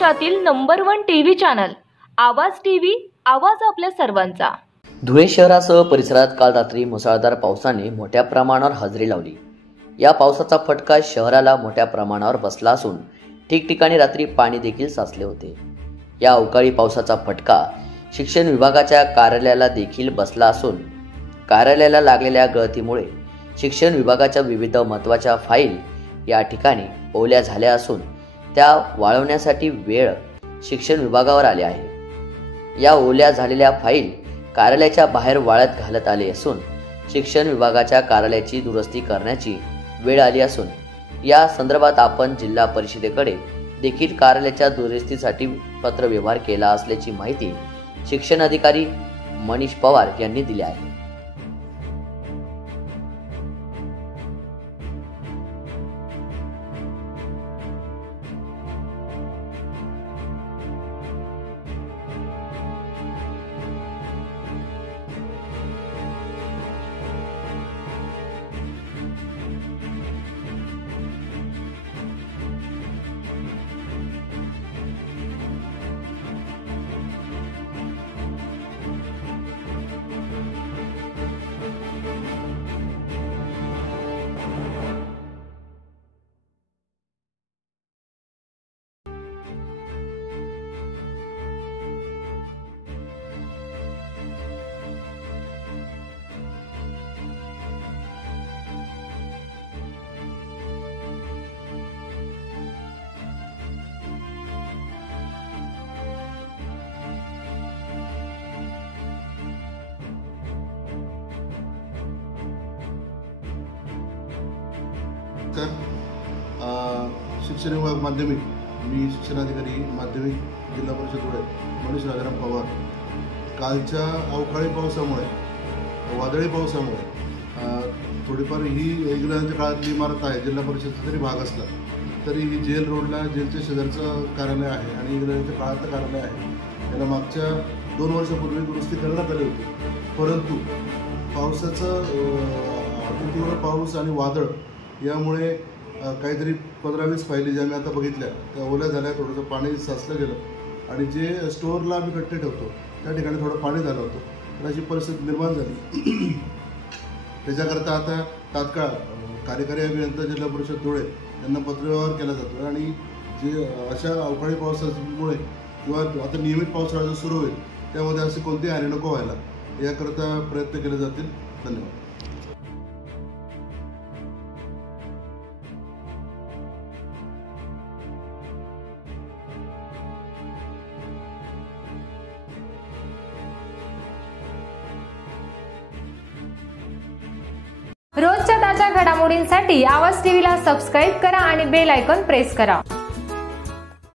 महाराष्ट्रातील number 1 TV channel आवाज TV, आवाज आपल्या सर्वांचा। धुळे शहरासह परिसरात काल रात्री मुसळधार पावसाने मोठ्या प्रमाणावर हजेरी लावली। या पावसाचा फटका शहराला मोठ्या प्रमाणावर बसला असून ठिकठिकाणी रात्री पाणी देखील साचले होते। या अवकाळी पावसाचा फटका शिक्षण विभागाच्या कार्यालयाला देखील बसला असून कार्यालयाला लागलेल्या गळतीमुळे शिक्षण विभागाच्या विविध महत्त्वाच्या फाईल या ठिकाणी ओल्या झाल्या असून त्या वाळवण्यासाठी वेळ शिक्षण विभागावर आले आहे। या ओल्या झालेल्या फाईल कार्यालयाच्या बाहेर वाळत घालत आले असून शिक्षण विभागाच्या कार्यालयाची दुरुस्ती करण्याची वेळ आली असून या संदर्भात आपण जिल्हा परिषदेकडे देखील कार्यालयाच्या दुरुस्तीसाठी पत्रव्यवहार केला असल्याची माहिती शिक्षण अधिकारी मनीष पवार यांनी दिली आहे। शिक्षण विभाग माध्यमिक, मी शिक्षणाधिकारी माध्यमिक जिल्हा परिषद धुळे मनीष राजाराम पवार। कालच्या अवकाळी पावसामुळे, वादळी पावसामुळे थोडीफार ही इंग्रजांच्या काळातली इमारत आहे। जिल्हा परिषदेचा जरी भाग असला तरी ही जेल रोडला जेलच्या शेजारचं कार्यालय आहे आणि इंग्रजांच्या काळातलं कार्यालय आहे। याला मागच्या 2 वर्षापूर्वी दुरुस्ती करण्यात आली होती, परंतु पावसाचं तीव्र पाऊस आणि वादळ यामुळे काहीतरी 15-20 फायली ज्या मी आता बघितल्या त्या ओल्या झाल्या, थोडंसं पाणी साचलं गेलं आणि जे स्टोअरला आम्ही कट्टे ठेवतो त्या ठिकाणी थोडं पाणी झालं होतं, तर अशी परिस्थिती निर्माण झाली। त्याच्याकरता आता तात्काळ कार्यकारी अभियंता जिल्हा परिषद धुळे यांना पत्रव्यवहार केला जातो आणि जे अशा अवकाळी पावसामुळे किंवा आता नियमित पावसाळा जो सुरू होईल त्यामध्ये असे कोणतीही हानी नको व्हायला याकरता प्रयत्न केले जातील। धन्यवाद। रोजच्या ताज्या घडामोडींसाठी आवाज टीव्हीला सबस्क्राईब करा आणि बेल आयकॉन प्रेस करा।